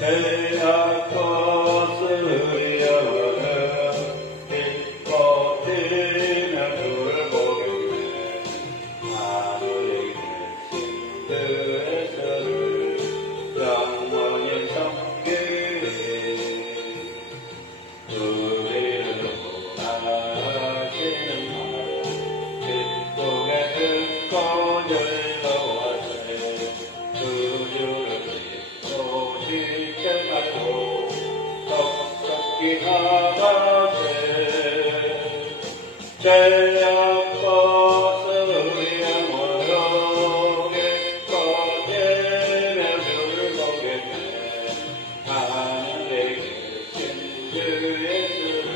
죄악 거스려는 기뻐지며 주를 보겠네. 하늘의 신들의 서를 영원히 섬기리. 우리를 원하시는 말 기쁘게 듣고 즐거워하세. 주를 믿고 지체 말고 섭섭히 하다세. 죄악 벗으리 영원히 기뻐지며 주를 보겠네. 하늘에 계신 주 예수를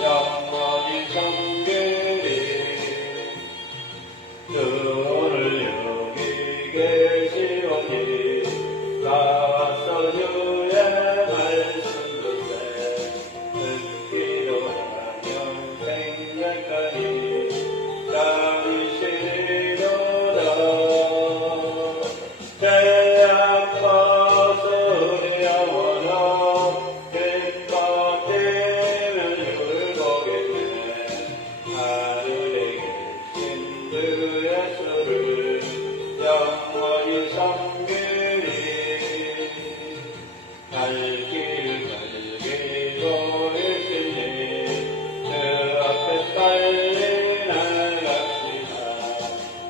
영원히 섬기리. 주를 여기 계시오니 가서 주의 말씀 듣세. 듣기도 하면 생각하니 잠시리로다. 죄악 벗으리 영원히 기뻐지며 주를 보겠네. 하늘에 계신 주 예수를 영원히 섬기리. 갈 길을 갈기고 있으니 그 앞에 빨리 나갑시다.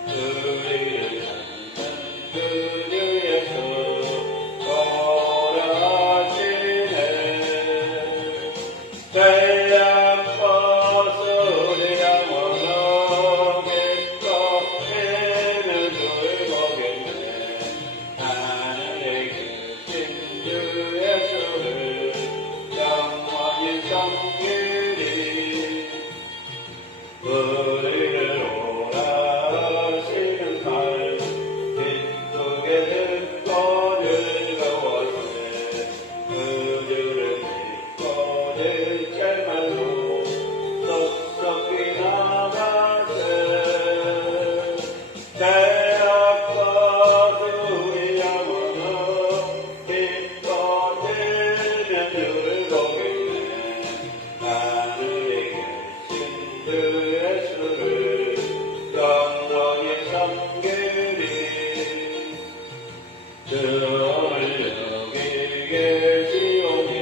우리를 찾는 그 주 예수 돌아오시네. 죄악 벗으리 영원히 기뻐지며 주를 보겠네. 하늘에 계신 주 예수를 영원히 섬기리. 우리를 오라시는 말 기쁘게 듣고 즐거워하세. 그 주를 믿고 지체 말고 섭섭히 나가세. 죄악 벗으리 영원히 기뻐지며 주를 보겠네. 하늘에 계신 주 예수를 영원히 섬기리. 주를 여기 계시오니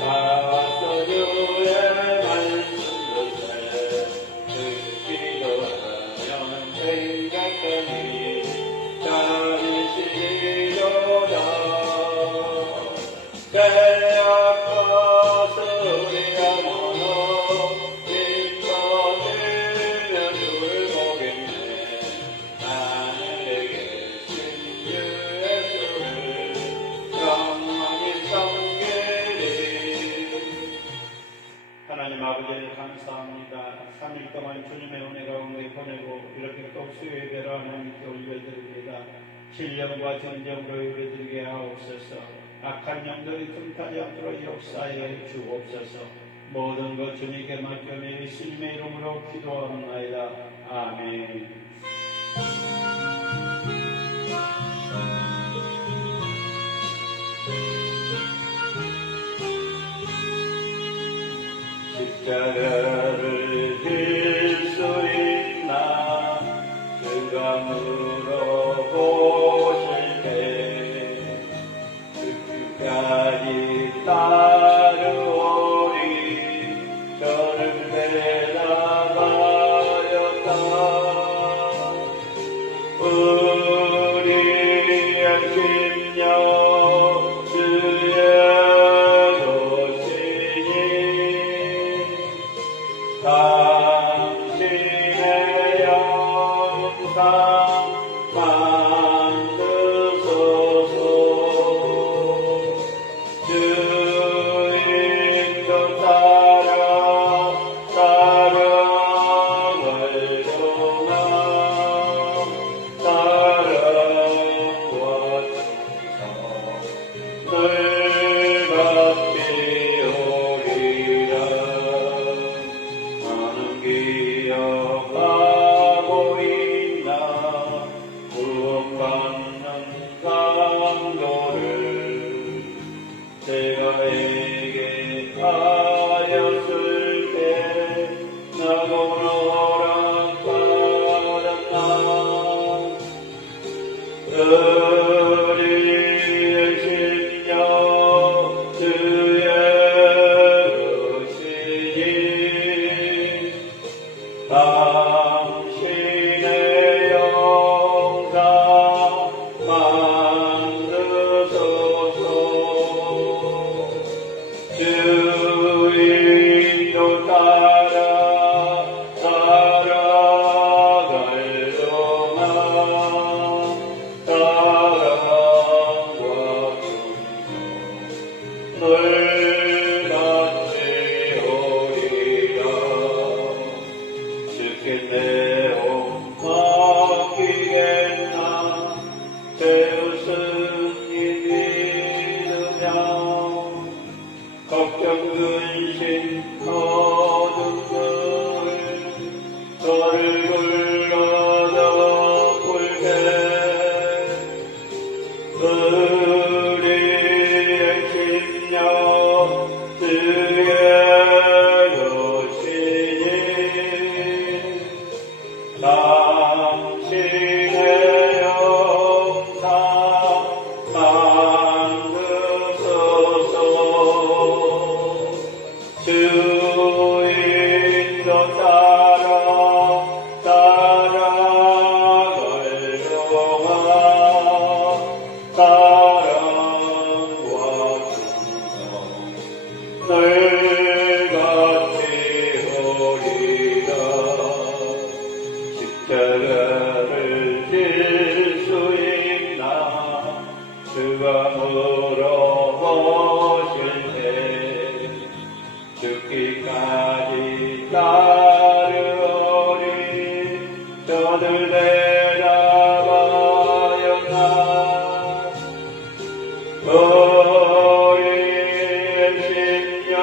가서 주의 말씀 듣세. 듣기도 하면 생각하니 잠시리로다. 죄악 벗으리 영원히 기뻐지며 주를 보겠네. 하늘에 계신 주 예수를 영원히 섬기리. 하나님 아버지를 감사합니다. 3일 동안 주님의 은혜 가운데 보내고 이렇게 또 수요예배를 하나님께 올려드립니다. 신령과 정정으로 예배드리게 하옵소서. 악한 영들이 틈타지 않도록 역사해 주옵소서. 모든 것 주님께 맡겨 예수님의 이름으로 기도합나이다. 아멘. 십자가를 질 수 있나 그가 물어보실 때 끝까지 따르오리. 저를 대답하였다. 우리의 심령 주의 도시니 당신의 영상 만드소서. 주인도 따라 사랑을 전하. 사랑과 정성 늘 갚이오리라. 나는 기억하고 있나 우리의 심령 주의 것이니 당신의 영광 만드소서. 주 인도 따라 살아갈 동안 사랑과 늘 같이 오리라. 주께 내 온 맡기겠나. 제 웃음 믿으며 걱정 근심 어둠 저를 불러다 풀게. 우리의 심령 주의 것이니 당신의 영광 만드소서. 주 인도 따라 살아갈 동안 사랑과 충성 늘 같이 오리라. 십자가를 질 수 있나. 주가 물어보실 때 죽기까지 따르오리. 저들 대답하였나. 우리의 심령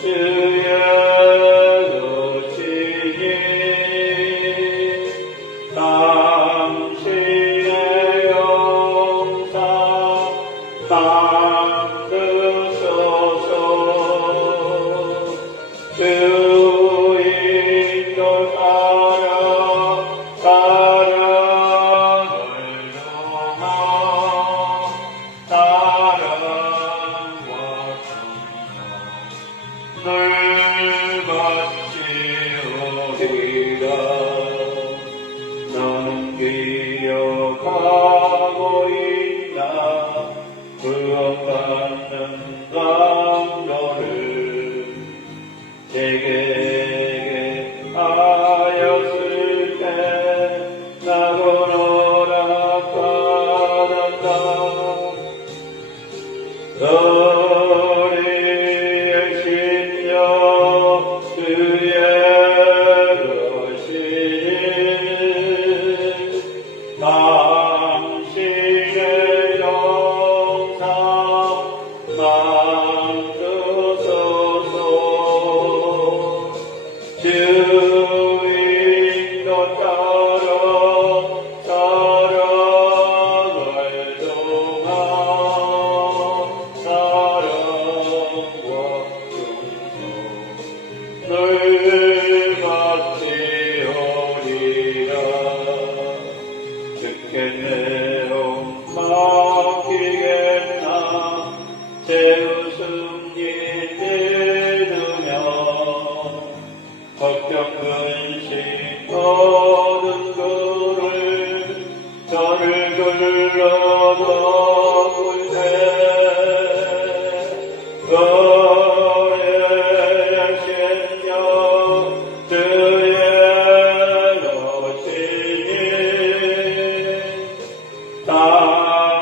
주의 것이니 당신의 영광 만드소서. 주 인도 따라 살아갈 동안 사랑과 충성 늘 같이 오리라. 너는 기억하고 있나. 구원받는 강도를 제게 하였을 때 나도 허락받았다. 우리의 심령 주의 것이니 당신의 영광 만드소서. 주 인도 따라 살아갈 동안 사랑과 충성 늘 같이 오리라. 주께 내 온 맡기겠나. 제 웃음 믿으며 걱정 근심 어둔 그를 저를 불러다 풀때 우리의 심령 주의 것이니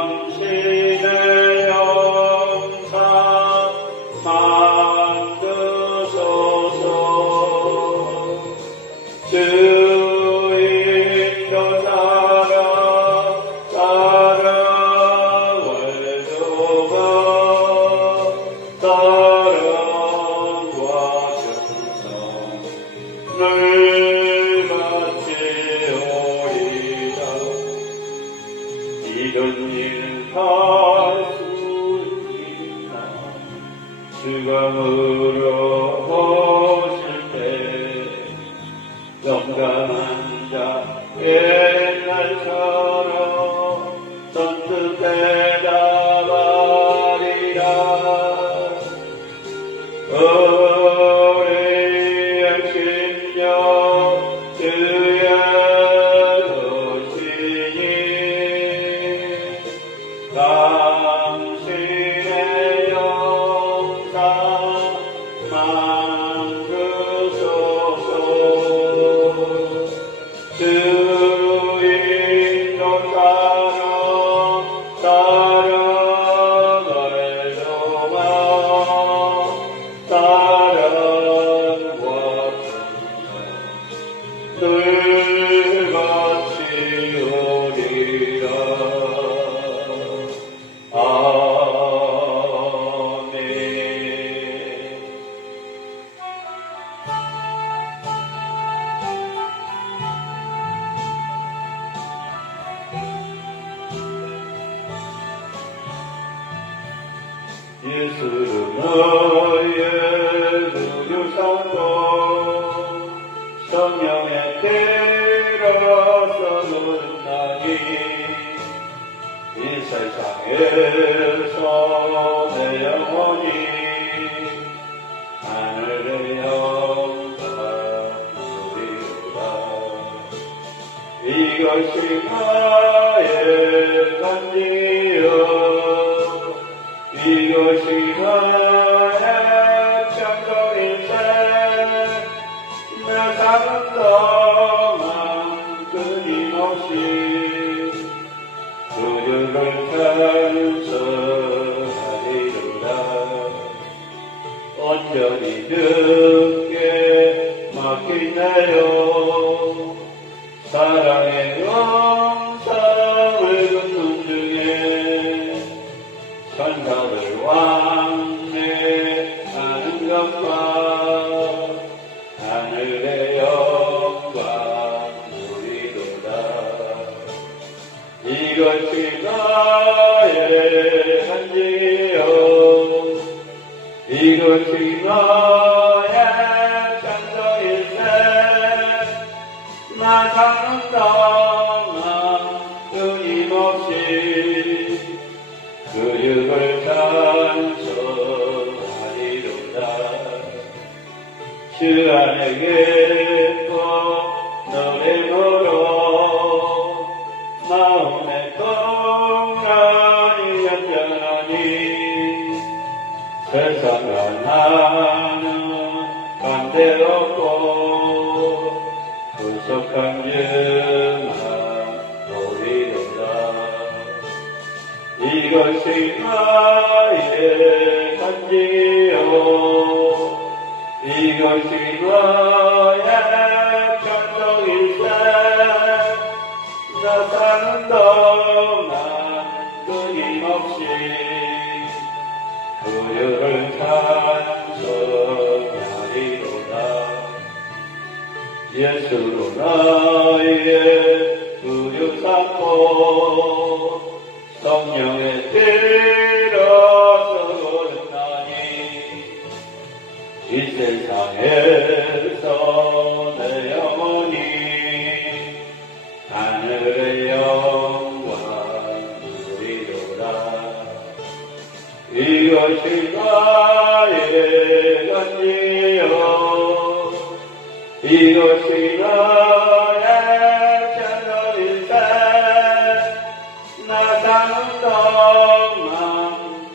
당신의 영광 만드소서. 주 인도 따라 살아갈 동안 사랑과 충성 늘 같이 오리라. 이런 일 할 수 있나. 주가 물어보실 때 영감한 자 옛날처럼 예수는 너의 구주 삼고 성령의 때로서 거듭나니 이 세상에서 내 영혼이 하늘의 영광 누리로다. 이것이 나의 간지요 이것이 나의 창조일세. 내 사는 동안 끊임없이 주를 찬송하리로다. 온전히 주께 맡기네요. 사랑의 영상을 긋는 중에 천사들 왕래하는 것과 하늘의 영광 누리로다. 이것이 나의 한지요 이것이 나의 찬송일세. 나 사는 동안 끊임없이 그육을 찬송하리로다. 주 안에 계속 노래로 마음의 평안이 얌전하니 세상과 나는 반대없고 구속한 주만 노리로다. 이것이 나의 간지요 이것이 나의 찬송일세. 나 사는 동안 끊임없이 그를 찬송하리로다. 예수로 나의 구주 삼고 성령의 때로서 거듭나니 이 세상에서 내 영혼이 하늘의 영광 누리로다. 이것이 나의 간지요 이것이 나의 찬송일세. 나 사는 동안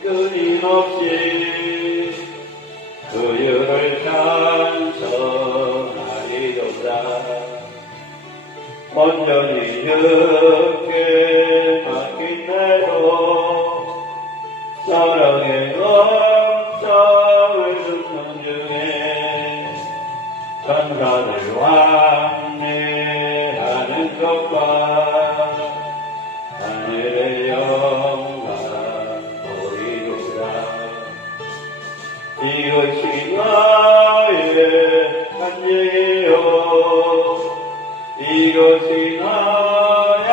끊임없이 그를 찬송하리로다. 온전히 주께 맡긴 대로 사랑의 음성을 듣는 중에 천사들 왕래하는 것과 하늘의 영광 보이로다. 이것이 나의 간지요 이것이 나의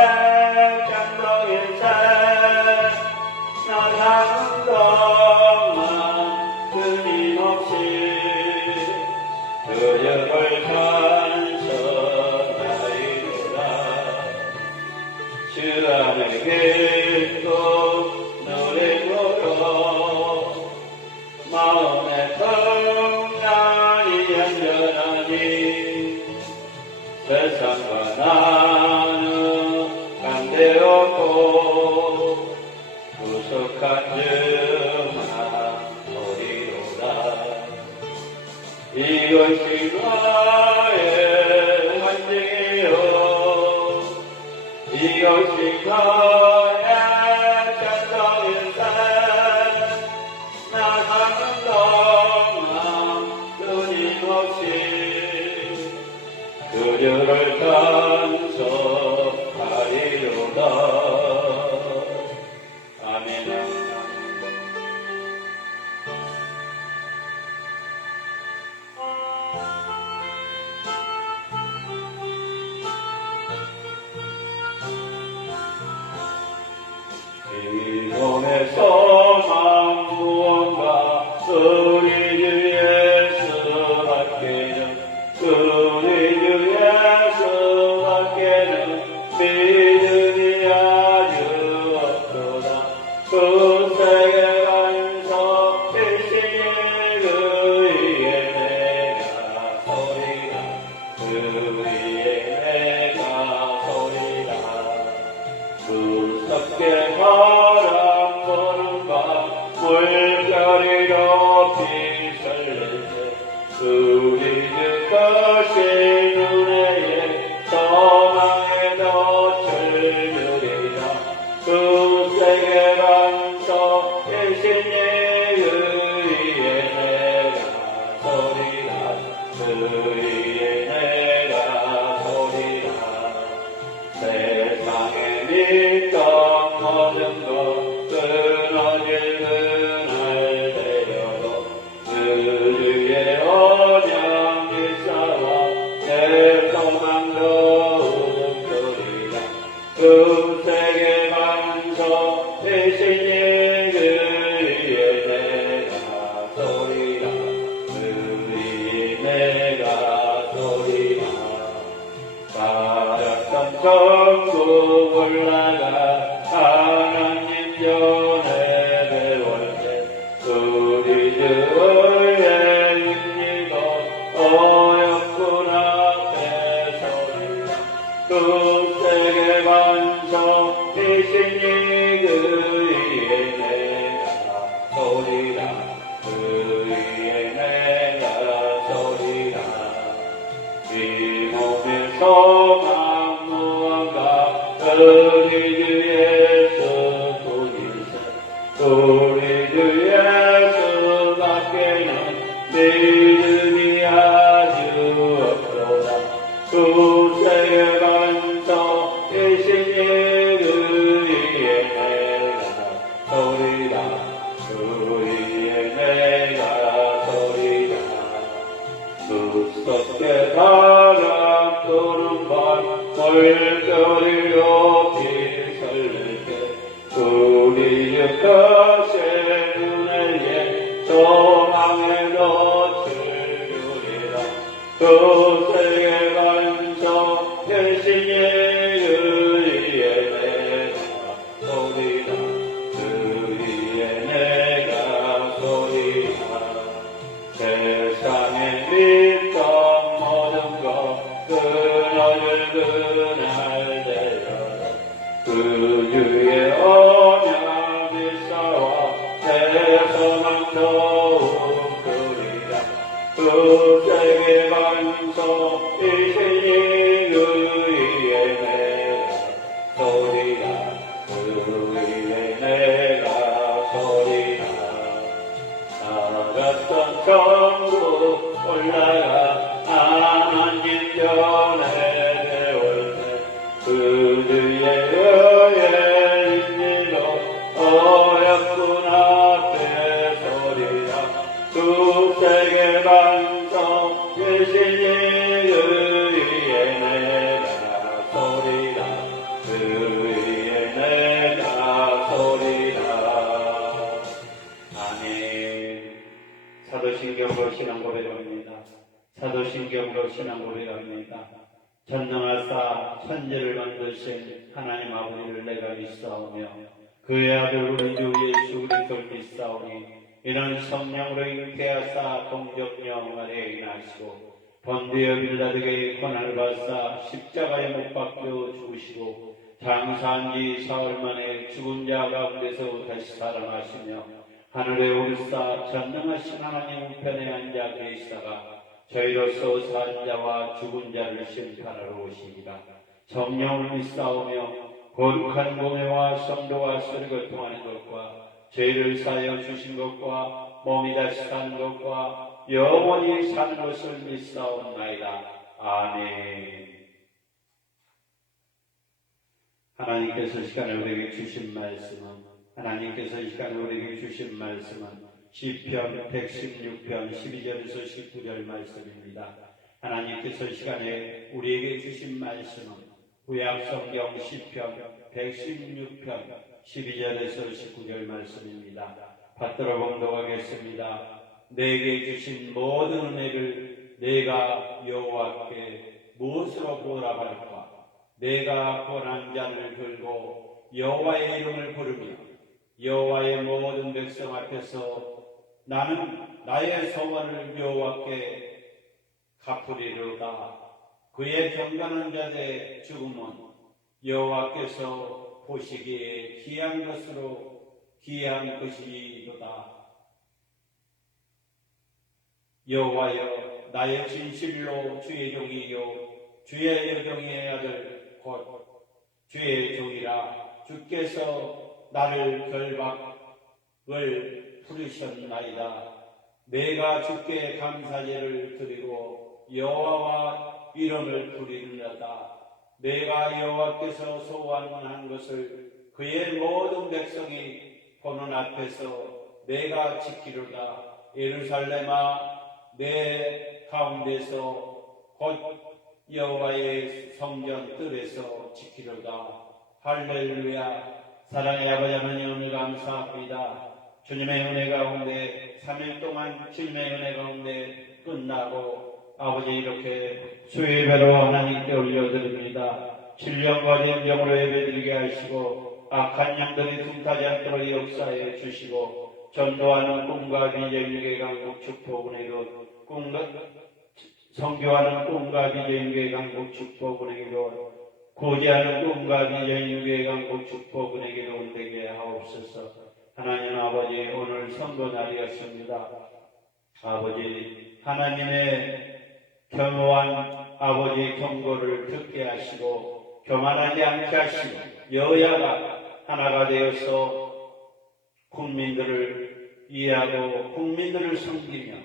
찬송일세. 나 사는 동안 끊임없이 그역을 찬송하리로다. 주 안에 계속 노래로 마음의 평안이 얌전하니 세상과 나는 반대없고 구속한 주만 노리로다. 이것이 나의 간지요 이것이 나의 찬송일세. 나 사는 동안 끊임없이 그를 찬송하리로다. 아멘. 이 몸의 소망 무언가 믿음이 아주 없도다. 그 세계 반석 일신의 그 위에 내가 서리라. 그 위에 내가 서리라. 무섭게 바람 부는 밤 물결이 높이 설릴 때 우리 주 것이 눈에 소망의 덫을 누리라. 그 세계 반석 일신의 그 위에 내가 서리라. 그 위에 내가 서리라. 세상에 믿던 모든 것 끊어질 그날 되려도 그 주의 언약 일사와 내 소망도 우뚝거리라. 그 세계 반석 대신에 그 위에 내가 서리라. 그 위에 내가 서리라. 가렸던 천국 올라가 하나님 전에 배울 때 우리 주의 인리고 어렵구나 배설이라. 그 세계 반석 이신이 그 위에 내가 서리라. 그 위에 내가 서리라. 이 몸의 소망 무언가 우리 주 예수 뿐이세. 우리 주 예수 밖에는 믿음이 아주 없도다. 그 세계 반석 대신에 그 위에 내가 서리라. 그 위에 내가 서리라. 무섭게 바람 부는 밤 물결이 높이 설릴 때 우리 주 것의 눈에 소망의 덫을 누리라. 그 세계 반석 대신에 그 위에 내가 서리라. 그 위에 내가 서리라. 세상에 믿던 모든 것 끊어질 그날 되려다. 그 주의 언약 일사와 내 소망 더욱 그리라. 그 세계 반석 이신이 그 위에 내가 서리라. 그 위에 내가 서리라. 살았던 천국 올라가 하나님 전에 배울 때그 주의 의의 인리로 어렵구나 배설이라. 그 세계 반석 대신에 그 위에 내가 서리라. 그 위에 내가 서리라. 아멘. 사도신경으로 신앙 고백합니다. 사도신경으로 신앙 고백합니다. 전능하사 천지를 만드신 하나님 아버지를 내가 믿사오며 그의 아들 우리 주 예수 그리스도를 믿사오니 이는 성령으로 잉태하사 동정령 아래에 인하시고 본디오 빌라드에게 고난을 받사 십자가에 못 박혀 죽으시고 장사한 지 사흘 만에 죽은 자 가운데서 다시 살아나시며 하늘에 오르사 전능하신 하나님 우편에 앉아 계시다가 저희로서 산 자와 죽은 자를 심판하러 오시리라. 성령을 믿사오며 거룩한 공회와 성도와 서를 통하는 것과 죄를 사하여 주신 것과 몸이 다시 사는 것과 영원히 사는 것을 믿사옵나이다. 아멘. 하나님께서 시간에 우리에게 주신 말씀은 시편 116편 12절에서 19절 말씀입니다. 하나님께서 시간에 우리에게 주신 말씀은 구약성경 시편 116편 12절에서 19절 말씀입니다. 받들어 봉독하겠습니다. 내게 주신 모든 은혜를 내가 여호와께 무엇으로 보답할까? 내가 구원한 자를 들고 여호와의 이름을 부르며 여호와의 모든 백성 앞에서 나는 나의 소원을 여호와께 갚으리로다. 그의 경건한 자들의 죽음은 여호와께서 보시기에 귀한 것이로다. 여호와여, 나의 진실로 주의 종이요 주의 여종의 아들 곧 주의 종이라. 주께서 나를 결박을 부르셨나이다. 내가 주께 감사제를 드리고 여호와와 이름을 부르리로다. 내가 여호와께서 소원한 것을 그의 모든 백성이 보는 앞에서 내가 지키리로다. 예루살렘아, 내 가운데서 곧 여호와의 성전 뜰에서 지키리로다. 할렐루야. 사랑의 아버지 하나님, 오늘 감사합니다. 주님의 은혜 가운데 3일 동안 주님의 은혜 가운데 끝나고 아버지 이렇게 수요예배로 하나님께 올려드립니다. 신령과 진정으로 예배드리게 하시고 악한 영들이 tum타지 않도록 역사해 주시고 전도하는 꿈과 비전에게 강국 축복을 이루 성교하는 꿈과 비전에게 강국 축복을 이루 구제하는 꿈과 비전에게 강국 축복을 이루 되게 하옵소서. 하나님 아버지, 오늘 선거 날이었습니다. 아버지, 하나님의 겸허한 아버지 경고를 듣게 하시고 교만하지 않게 하시고 여야가 하나가 되어서 국민들을 이해하고 국민들을 섬기며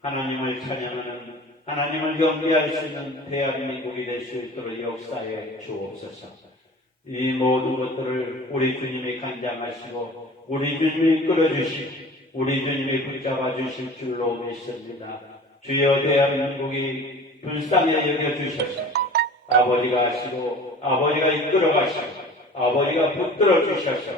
하나님을 찬양하는, 하나님을 경배할 수 있는 대한민국이 될 수 있도록 역사해 주옵소서. 이 모든 것들을 우리 주님이 간장하시고 우리 주님이 끌어주시고 우리 주님이 붙잡아 주실 줄로 믿습니다. 주여, 대한민국이 불쌍히 여겨주셔서 아버지가 하시고 아버지가 이끌어 가시고 아버지가 붙들어 주셔서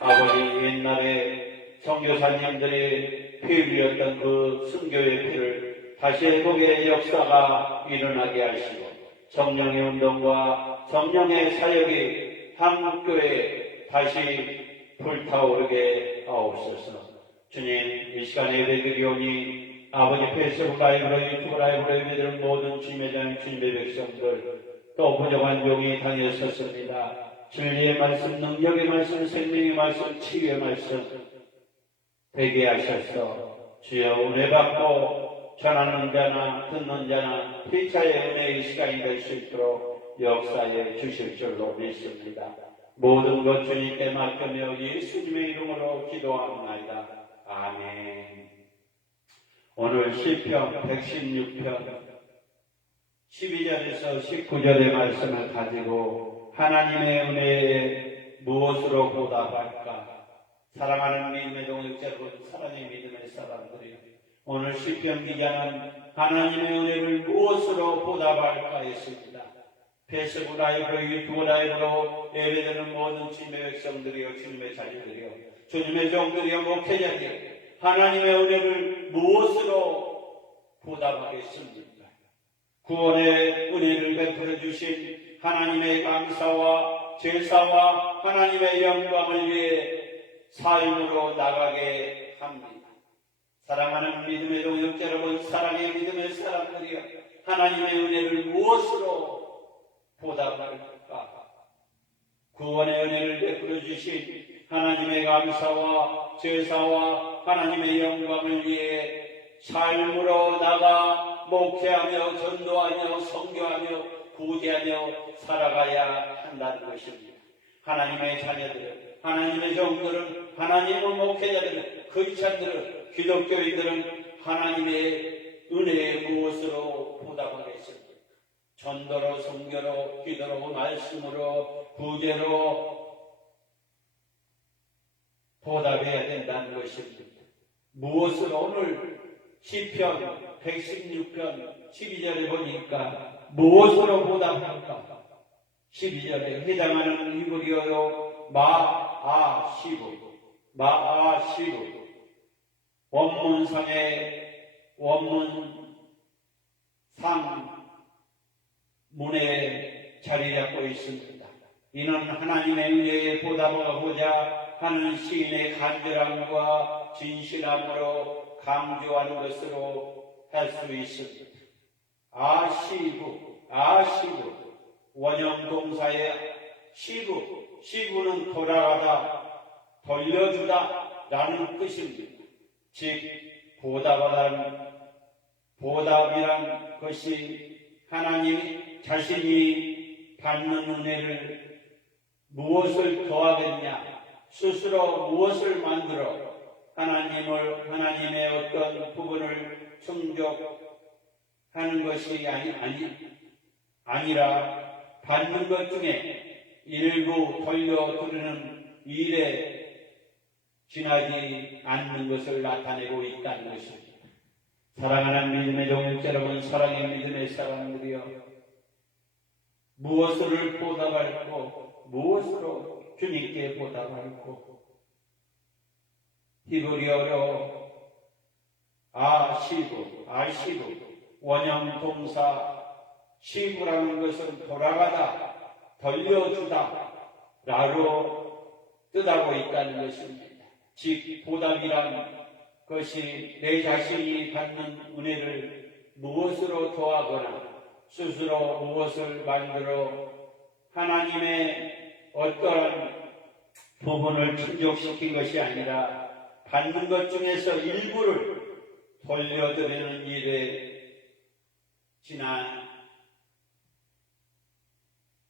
아버지 옛날에 선교사님들이 피 흘렸던 그 순교의 피를 다시 회복의 역사가 일어나게 하시고 성령의 운동과 성령의 사역이 한국교회에 다시 불타오르게 하옵소서. 주님, 이 시간에 예배드리오니 아버지 페이스북 라이브로 유튜브 라이브로 예배드리는 모든 주님의 장 주님의 백성들 또 부족한 용이 당해 섰습니다. 진리의 말씀, 능력의 말씀, 생명의 말씀, 치유의 말씀 되게 하셔서 주여 은혜 받고 전하는 자나 듣는 자나 피차의 은혜의 시간이 될 수 있도록 역사해 주실 줄로 믿습니다. 모든 것 주님께 맡기며 예수님의 이름으로 기도합니다. 아멘. 오늘 시편 116편 12절에서 19절의 말씀을 가지고 하나님의 은혜에 무엇으로 보답할까? 사랑하는 믿음의 동역자 여러분, 사랑의 믿음의 사람들이 오늘 시편 기자는 하나님의 은혜를 무엇으로 보답할까 했습니다. 페이스북 라이브로 유튜브 라이브로 예배드리는 모든 주님의 백성들이요 주님의 자녀들이요 주님의 종들이요 목회자들이요 하나님의 은혜를 무엇으로 보답하겠습니까? 구원의 은혜를 베풀어 주신 하나님의 감사와 제사와 하나님의 영광을 위해 삶으로 나가게 합니다. 사랑하는 믿음의 동역자 여러분, 사랑의 믿음의 사람들이여, 하나님의 은혜를 무엇으로 보답할까? 구원의 은혜를 베풀어 주신 하나님의 감사와 제사와 하나님의 영광을 위해 삶으로 나가 목회하며 전도하며 선교하며 구제하며 살아가야 한다는 것입니다. 하나님의 자녀들은, 하나님의 종들은, 하나님의 목회자들은, 크리스찬들은, 기독교인들은 하나님의 은혜에 무엇으로 보답하겠습니까? 전도로, 선교로, 기도로, 말씀으로, 구제로 보답해야 된다는 것입니다. 무엇으로? 오늘 시편 116편 12절에 보니까 무엇으로 보답할까? 12절에 해당하는 히브리어로 마아시브, 원문상 문의 자리 잡고 있습니다. 이는 하나님의 은혜에 보답하고자 하는 시인의 간절함과 진실함으로 강조하는 것으로 할 수 있습니다. 아시구, 원형 동사의 시구는 돌아가다, 돌려주다 라는 뜻입니다. 즉 보답이란 것이 하나님 자신이 받는 은혜를 무엇을 더하겠냐, 스스로 무엇을 만들어 하나님의 어떤 부분을 충족하는 것이 아니라 받는 것 중에 일부 돌려드리는 일에 지나지 않는 것을 나타내고 있다는 것입니다. 사랑하는 믿음의 종족 여러분, 사랑의 믿음의 사람들이여, 무엇을 보답할고 무엇으로 주님께 보답할고, 히브리어로 아시브, 원형 동사 시구라는 것은 돌아가다, 돌려주다 라로 뜻하고 있다는 것입니다. 즉 보답이란 것이 내 자신이 받는 은혜를 무엇으로 더하거나 스스로 무엇을 만들어 하나님의 어떠한 부분을 충족시킨 것이 아니라 받는 것 중에서 일부를 돌려드리는 일에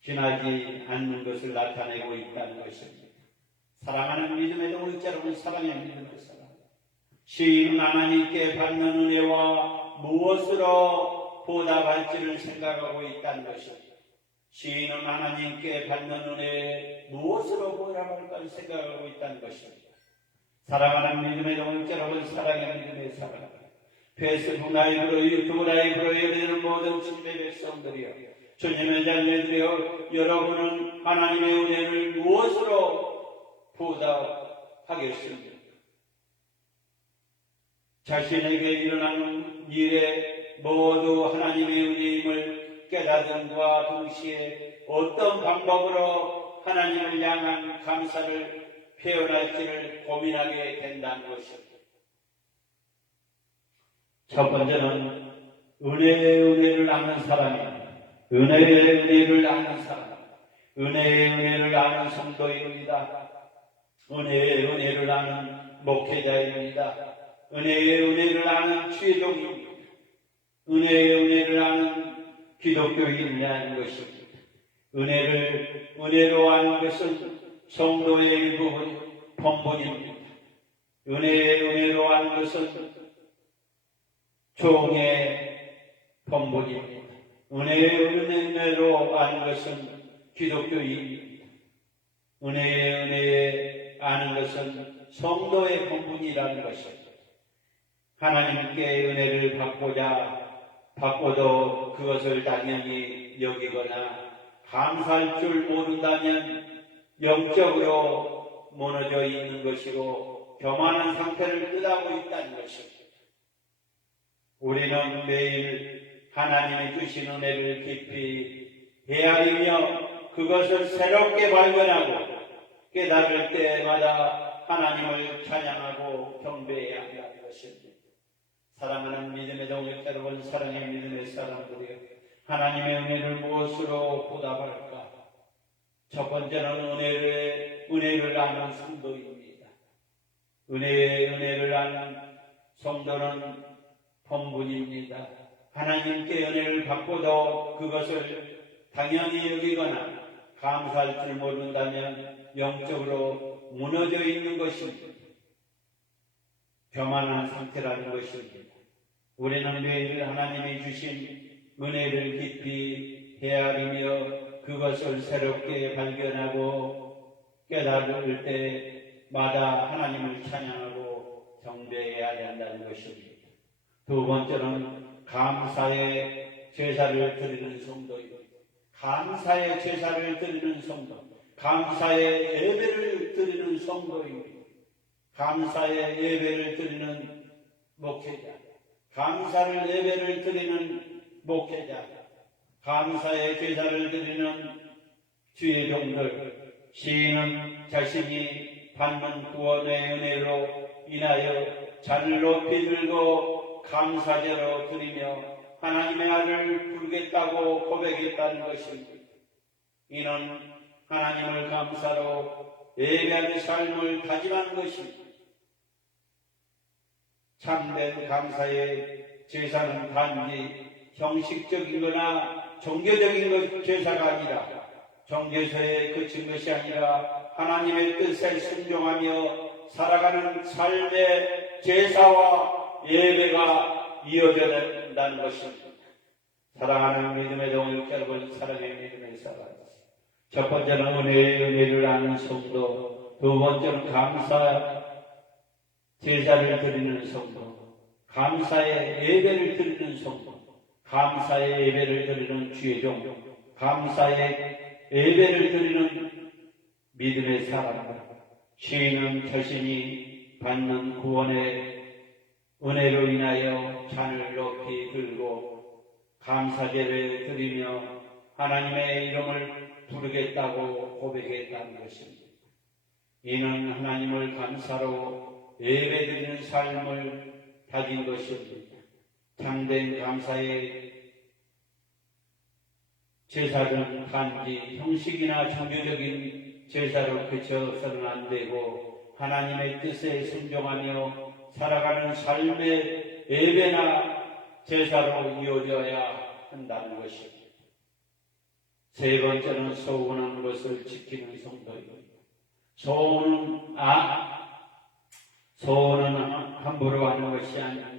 지나지 않는 것을 나타내고 있다는 것입니다. 사랑하는 믿음의 동물 여러분, 사랑의 믿음의 사람, 시인은 하나님께 받는 은혜와 무엇으로 보답할지를 생각하고 있다는 것입니다. 시인은 하나님께 받는 은혜에 무엇으로 보답할까를 생각하고 있다는 것입니다. 사랑하는 믿음의 동물 여러분, 사랑의 믿음의 사람, 페이스북 라이브로, 유튜브 라이브로 예배드리는 모든 주님의 백성들이여, 주님의 자녀들이여, 여러분은 하나님의 은혜를 무엇으로 보답하겠습니까? 자신에게 일어나는 일에 모두 하나님의 은혜임을 깨닫음과 동시에 어떤 방법으로 하나님을 향한 감사를 표현할지를 고민하게 된다는 것입니다. 첫 번째는 은혜를 아는 사람입니다. 은혜를 아는 사람, 은혜를 아는 성도입니다. 은혜를 아는 목회자입니다. 은혜를 아는 취종입니다. 은혜를 아는 기독교인이라는 것입니다. 은혜로 아는 것은 성도의 일부분, 본분입니다. 은혜로 아는 것은 종의 본분입니다. 은혜로 아는 것은 기독교인입니다. 은혜에 아는 것은 성도의 본분이라는 것입니다. 하나님께 은혜를 받고도 그것을 당연히 여기거나 감사할 줄 모른다면 영적으로 무너져 있는 것이고 교만한 상태를 뜻하고 있다는 것입니다. 우리는 매일 하나님이 주신 은혜를 깊이 헤아리며 그것을 새롭게 발견하고 깨달을 때마다 하나님을 찬양하고 경배해야 한다는 것입니다. 사랑하는 믿음의 동역 여러분, 사랑의 믿음의 사람들이여, 하나님의 은혜를 무엇으로 보답할까? 첫 번째는 은혜를 아는 성도입니다. 은혜를 아는 성도는 본분입니다. 하나님께 은혜를 받고도 그것을 당연히 여기거나 감사할 줄 모른다면 영적으로 무너져 있는 것입니다. 교만한 상태라는 것입니다. 우리는 매일 하나님이 주신 은혜를 깊이 헤아리며 그것을 새롭게 발견하고 깨달을 때마다 하나님을 찬양하고 경배해야 한다는 것입니다. 두 번째는 감사의 제사를 드리는 성도입니다. 감사의 제사를 드리는 성도, 감사의 예배를 드리는 성도입니다. 감사의 예배를 드리는 목회자, 감사를 예배를 드리는 목회자, 감사의 제사를 드리는 주의 종들, 시인은 자신이 받는 구원의 은혜로 인하여 잔을 높이 들고 감사제로 드리며 하나님의 아를 부르겠다고 고백했다는 것입니다. 이는 하나님을 감사로 예배하는 삶을 다짐한 것입니다. 참된 감사의 제사는 단지 형식적인 거나 종교적인 제사가 아니라 종교서에 그친 것이 아니라 하나님의 뜻에 순종하며 살아가는 삶의 제사와 예배가 이어져야 된다는 것입니다. 사랑하는 믿음의 동역 여러분, 사랑의 믿음의 사랑. 첫 번째는 은혜를 아는 성도, 두 번째는 감사 제사를 드리는 성도, 감사의 예배를 드리는 성도, 감사의 예배를 드리는 주의 종, 감사의 예배를 드리는 믿음의 사람들. 시인은 자신이 받는 구원의 은혜로 인하여 잔을 높이 들고 감사제를 드리며 하나님의 이름을 부르겠다고 고백했다는 것입니다. 이는 하나님을 감사로 예배드리는 삶을 다진 것입니다. 참된 감사의 제사는 단지 형식이나 종교적인 제사로 그쳐서는 안 되고 하나님의 뜻에 순종하며 살아가는 삶의 예배나 제사로 이어져야 한다는 것입니다. 세 번째는 소원한 것을 지키는 성도입니다. 소원은 함부로 하는 것이 아닙니다.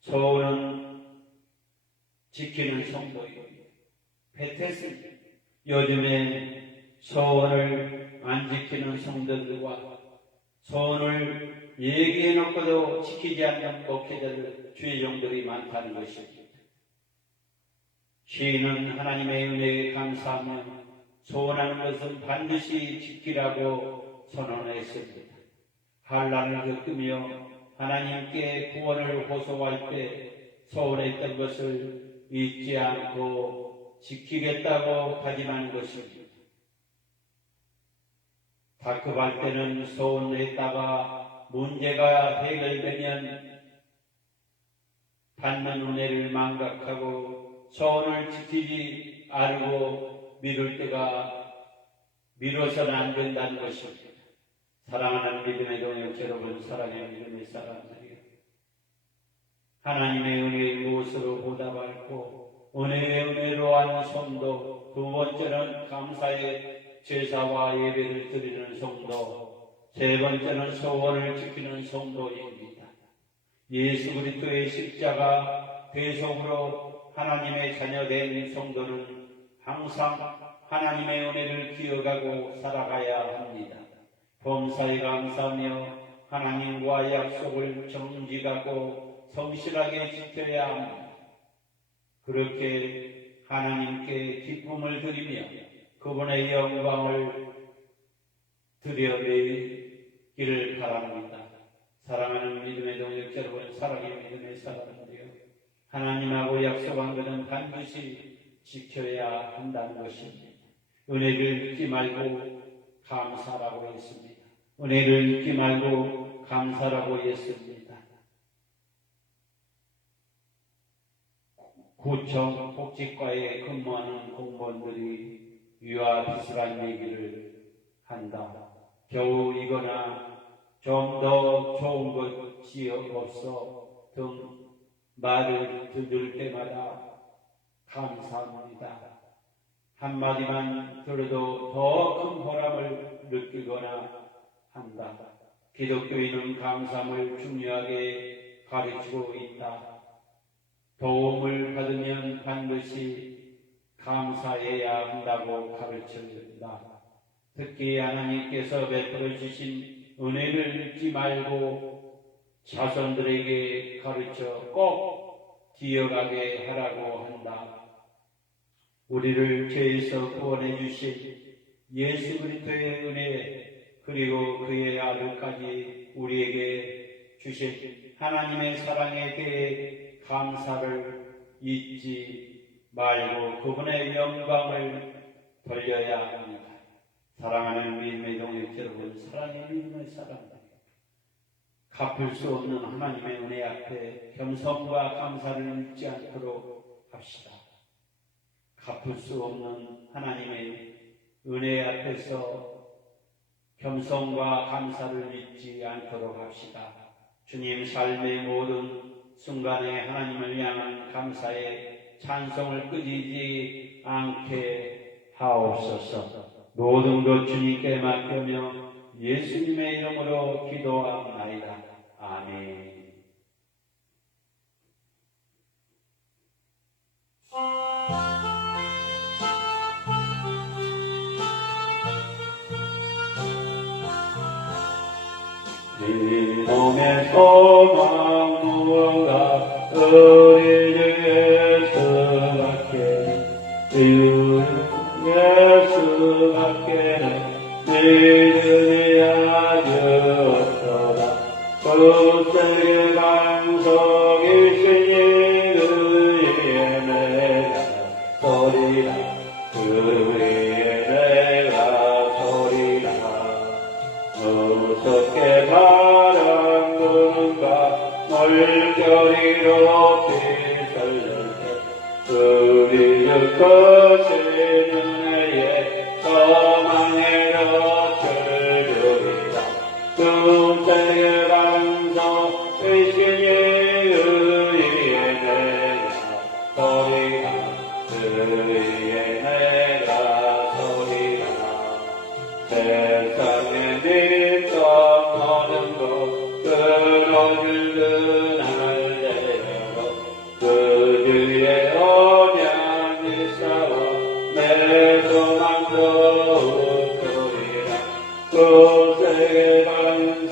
소원은 지키는 성도입니다. 베테스입니다. 요즘에 소원을 안 지키는 성도들과 소원을 얘기해놓고도 지키지 않는 목회자들, 주의 종들이 많다는 것입니다. 시인은 하나님의 은혜에 감사하며 소원하는 것은 반드시 지키라고 선언했습니다. 환난을 겪으며 하나님께 구원을 호소할 때 소원했던 것을 잊지 않고 지키겠다고 다짐하는 것입니다. 다급할 때는 소원했다가 문제가 해결되면 받는 은혜를 망각하고 소원을 지키지 않고 미룰 때가 미뤄서는 안 된다는 것입니다. 사랑하는 믿음의 동역 여러분, 사랑의 믿음의 사람들이요, 하나님의 은혜의 무엇으로 보답할고 은혜의 은혜로 하는 성도, 두 번째는 감사의 제사와 예배를 드리는 성도, 세 번째는 소원을 지키는 성도입니다. 예수 그리스도의 십자가 대속으로 하나님의 자녀된 성도는 항상 하나님의 은혜를 기억하고 살아가야 합니다. 범사에 감사하며 하나님과 약속을 정직하고 성실하게 지켜야 합니다. 그렇게 하나님께 기쁨을 드리며 그분의 영광을 드려내기를 바랍니다. 사랑하는 믿음의 동역 여러분, 사랑의 믿음의 사람들이요, 하나님하고 약속한 것은 반드시 지켜야 한다는 것입니다. 은혜를 잊지 말고 감사라고 했습니다. 은혜를 잊지 말고 감사라고 했습니다. 구청 복지과에 근무하는 공무원들이 위와 비슷한 얘기를 한다. 겨우 이거나 좀 더 좋은 것이 없어 등 말을 들을 때마다 감사합니다. 한마디만 들어도 더 큰 보람을 느끼거나 한다. 기독교인은 감사함을 중요하게 가르치고 있다. 도움을 받으면 반드시 감사해야 한다고 가르쳐준다. 특히 하나님께서 베풀어 주신 은혜를 잊지 말고 자손들에게 가르쳐 꼭 기억하게 하라고 한다. 우리를 죄에서 구원해 주신 예수 그리스도의 은혜, 그리고 그의 아들까지 우리에게 주신 하나님의 사랑에 대해 감사를 잊지 말고 그분의 영광을 돌려야 합니다. 사랑하는 믿음의 동역 여러분, 사랑의 믿음의 사랑입니다. 갚을 수 없는 하나님의 은혜 앞에 겸손과 감사를 잊지 않도록 합시다. 갚을 수 없는 하나님의 은혜 앞에서 겸손과 감사를 잊지 않도록 합시다. 주님 삶의 모든 순간에 하나님을 향한 감사의 찬송을 끊이지 않게 하옵소서. 모든 것 주님께 맡기며 예수님의 이름으로 기도합나이다. 아멘. 이놈의 소망 무언가 우리 주 예수밖에 예수밖에 믿음이 아주 없도다. 그 세계 반석이시니 그의 내가 소리라 그의 내가 소리라. 무섭게 바람 부는가 물결이로 비설릴 때 우리 주 거친 은혜에 소망으로 출주리라. 꿈새의 반석 의신이 의의 내가 소리라 의의 내가 소리라. 세상에 믿던 모든 것 끊어질 그날대로 그 주의 언약이 싸워 내 소망도 웃으리라. 그 세계 반석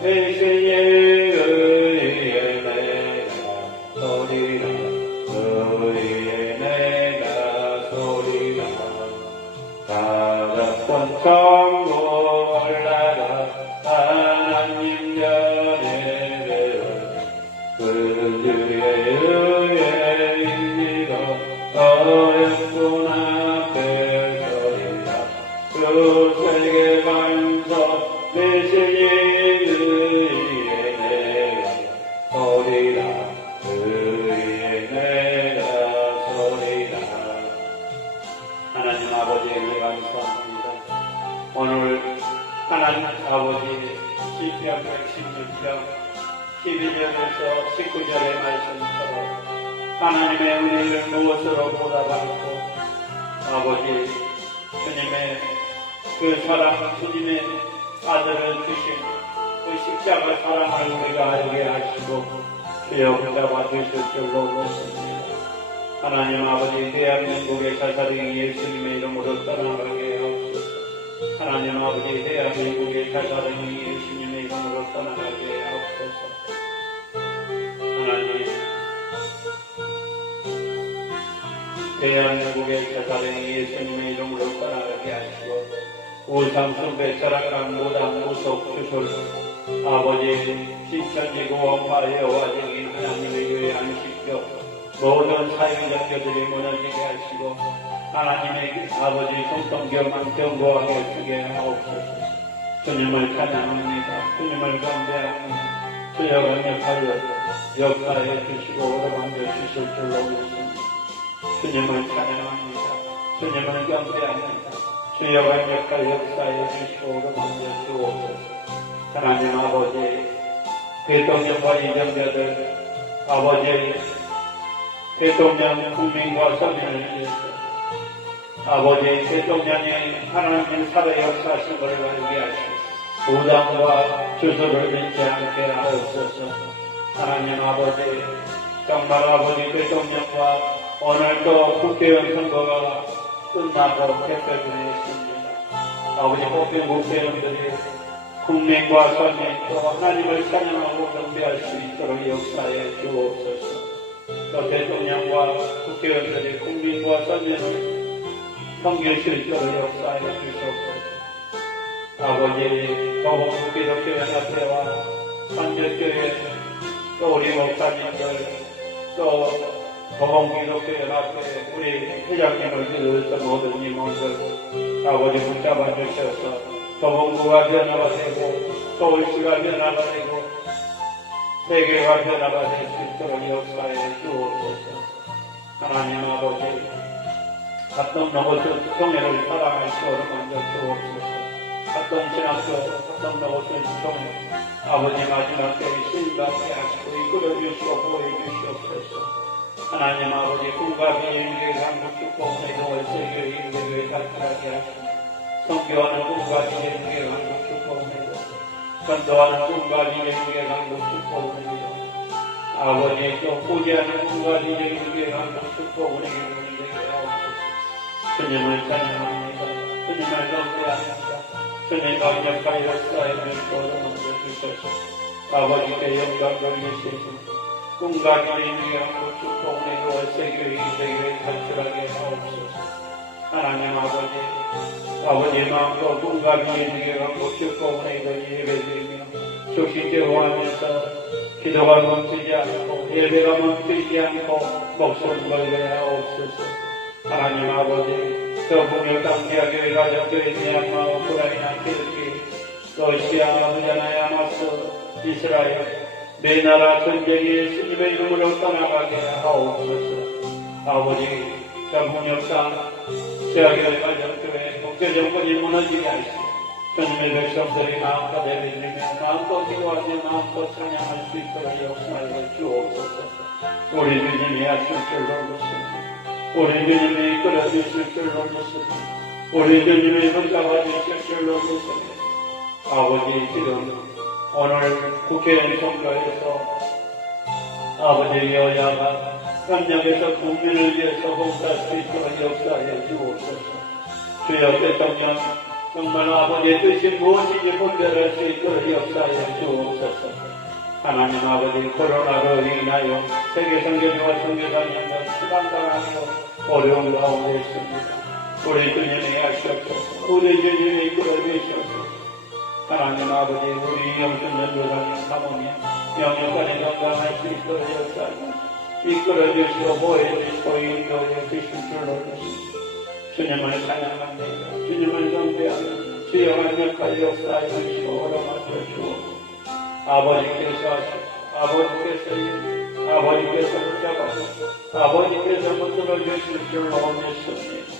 대신에 의의 내가 소리라 의의 내가 소리라. 다락선 천국 올라가 하나님 전에 배우니 그 주의 의에 인지고 어렵구나 별소리라. 그 세계 반석 대신이 의의 내가 소리라 의의 내가 소리라. 하나님 아버지에게 감사합니다. 오늘 하나님 아버지 시편 116편 11절에서 19절의 말씀처럼 하나님의 은혜를 무엇으로 보답하고 아버지 주님의 그 사랑 주님의 아들을 주신 그 십자가 사랑을 우리가 알게 하시고 주여 붙잡아 주실 줄로 믿습니다. 하나님 아버지 대한민국의 자살이 예수님의 이름으로 떠나가게 하옵소서. 하나님 아버지 대한민국의 자살이 예수님의 이름으로 떠나가게 하옵소서. 하나님 대한민국의 자살이 예수님의 이름으로 떠나가게 하시고 우상숭배 철학한 무당 무속 주술 아버지 신천지고 원파 여호와 증인 하나님의 교회 안식교 모든 사회정교들이 무너지게 하시고 하나님의 아버지 성성경만 견고하게 주게 하옵소서. 주님을 찬양합니다. 주님을 경배합니다. 주여 강력하여 역사해 주시고 오르만져 주실 줄로 믿습니다. 주님을 찬양합니다. 주님을 경배합니다. 주여 강력하여 역사해 주시고 오르만져 주옵소서. 하나님 아버지 대통령과 이정자들 아버지 대통령 국민과 서민을 위해서 아버지 대통령의 하나님 살아 역사하신 것을 알게 하시고 무당과 주소를 믿지 않게 하옵소서. 하나님 아버지 정말 아버지 대통령과 오늘 또 국회의원 선거가 끝나고 개표를 했습니다. 아버지 뽑힌 국회의원들이 국민과 서민 또 하나님을 찬양하고 경배할 수 있도록 역사해 주옵소서. 또 대통령과 국회의원들이 국민과 서민을 섬길 수 있도록 역사해 주시옵소서. 아버지 거북기독교연합회와 선교교회 또 우리 목사님들 또 더봉 기독교 연합회 우리 회장님을 비롯해서 모든 임원들 아버지 붙잡아 주셔서 더봉구가 변화가 되고 서울시가 변화가 되고 세계가 변화가 될 수 있도록 역사에 주옵소서. 하나님 아버지 어떤 로봇을 통해를 사랑할 수 없는 만져 주옵소서. 어떤 신학교 어떤 로봇을 통해 아버지 마지막 때에 신받게 하시고 이끌어 주시고 보여 주시옵소서. 하나님 아버지 꿈과 비행기의 강국 축복의 동을 세계의 인대교에 발전하게 하시고 성교하는 꿈과 비행기의 강국 축복의 동 전도하는 꿈과 비행기의 강국 축복의 동 아버지 또 꾸지하는 꿈과 비행기의 강국 축복의 동을 되게 하옵소서. 주님을 찬양합니다. 주님을 경배합니다. 주님 강력하여 역사의 밀도로 만들어주셔서 아버지께 영광 돌리시고 꿈과 비행기의 강국 축복의 동을 세계의 인대교에 발전하게 하옵소서. 하나님 아버지 마음도 꿈과 비행기의 강국 축복의 동을 예배드리며 조시 제호하면서 기도가 멈추지 않고 예배가 멈추지 않고 목숨 걸게 하옵소서. 하나님 아버지 저 북녘강대교회 가정교회 미얀마 우크라이나 터키 러시아 우리나라 하마스 이스라엘 네 나라 전쟁이 주님의 이름으로 떠나가게 하옵소서. 아버지 저 북녘강 세아교회 가정교회 국제정권이 무너지게 하시고 주님의 백성들이 마음껏 예배드리며 마음껏 기도하며 마음껏 찬양할 수 있도록 역사하여 주옵소서. 우리 주님이 하실 줄로 믿습니다. 우리 주님이 이끌어 주실 줄로 믿습니다. 우리 주님이 붙잡아 주실 줄로 믿습니다. 아버지 지금 오늘 국회의원 선거에서 아버지 여야가 현장에서 국민을 위해서 봉사할 수 있도록 역사하여 주옵소서. 주여 대통령 정말 아버지의 뜻이 무엇인지 분별할 수 있도록 역사하여 주옵소서. 하나님 아버지 코로나로 인하여 세계 선교지와 선교사님들 수감당하며 어려운 가운데 있습니다. 우리 주님이 하시옵소서. 우리 주님이 이끌어 주시옵소서. 하나님 아버지 우리 영순 전도사님 사모님 영역간에 건강할 수 있도록 역사하여 이끌어 주시고 보호해주시고 인도해 주실 줄로 믿습니다. 주님을 찬양합니다. 주님을 경배합니다. 주여 강력한 역사에 주시고 오라마쳐 주옵소서. 아버지께서 하시고 아버지께서 붙잡아주시고 아버지께서 붙들어 주실 줄로 믿습니다.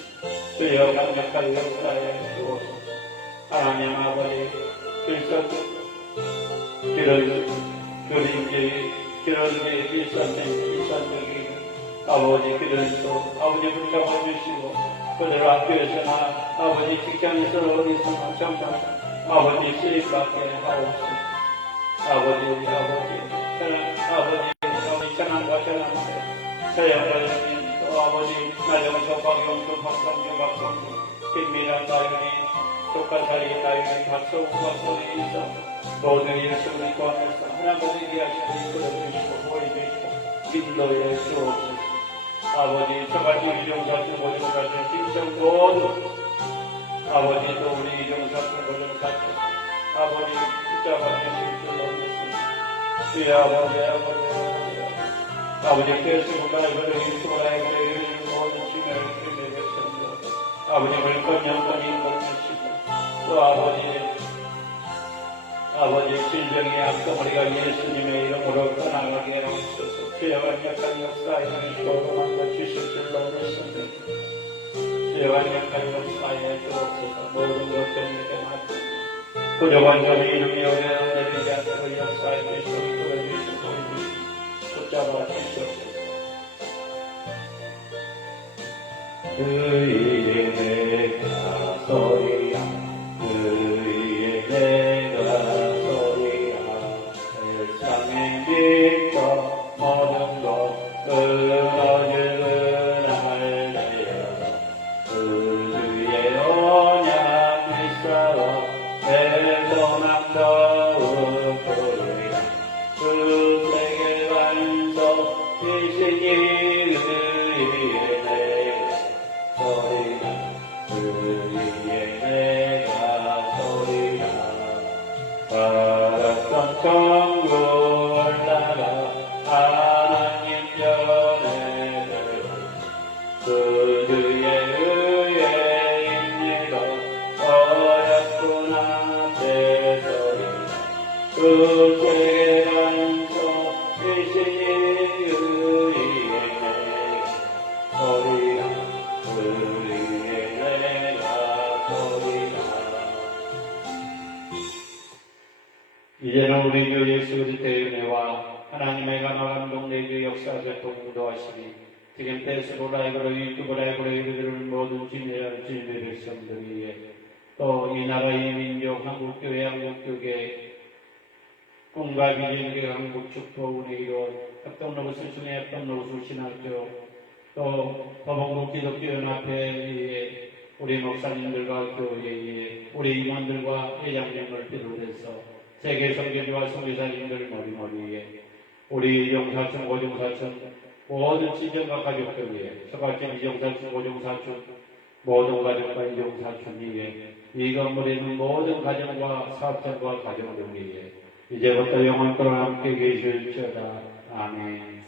주여 강력한 역사에 주옵소서. 하나님 아버지 그리스도 그런지 일산적이 아버지 그리스도 아버지 붙잡아주시고 그들 학교에서나 아버지 직장에서 어디서나 정말 아버지 쓰임받게 하옵소서. 아버지 우리 아버지 천안과 천안대 서영과장님 또 아버지 나영석 박영수 박성규 박성규 김미란 나윤이 조카사리 나윤이 박성우 박성이 있어 모든 예수를 구하면서 하나님의 이야기를 이끌어주시고 보여주시고 인도해 주옵소서. 아버지 저같이 이종사님 모종사님 김성 모두 아버지 또 우리 이종사님 모종사님 아버지 붙잡아 주실 줄로 믿습니다. 주여 아버지께서 문화를 인수하여 모든 주님을 기대했습니다. 아버지를 건영건히 인도하시고 또 아버지 질병의 악덩어리가 예수님의 이름으로 떠나가게 하옵소서. 주여 강력한 역사에 주시고 만나 주실 줄로 믿습니다. 주여 강력한 역사에 주옵소서. 모든 것 정리되게 하옵소서. 부족한 점이 이름이 어려운 내리지 않도록 역사에 주시고 이끌어 주시고 붙잡아 주시옵소서. 그의 가소리야 그의 내가 소리야 세상에 빛과 모든 것 끊어지는 할례야 그의 언약 있어 내 소망 더욱 그리라 그 세계 반석 이시니 그의 내가 소리라 그의 내가 소리라 바랐던 천국 올라가 하나님 전에 그 세계 반석 대신이 의에 소리가 의에 내가 소리가 이제는 우리 주 예수 그리스도의 은혜와 하나님의 강한 동네의 역사적 동도하시니 지금 데스보라이브로 유튜브라이브로 이르는 모든 진의 백성들 위해 또 이 나라의 민족 한국교회 한국교계 꿈과 비전의 한국 축복운에 이루어 합동로봇을 중에 합동로봇을 신학교 또 법원국 기독교연합회의 우리 목사님들과 교회의 우리 임원들과 회장님을 비롯해서 세계 선교지와 선교사님들 머리머리에 우리 이정사촌 고정사촌 모든 친정과 가족들 위해 서갈집 이정사촌 고정사촌 모든 가족과 이정사촌 위에 이 건물에 있는 모든 가정과 사업장과 가정들 위해 이제부터 영원토록 함께 계실지어다. 아멘.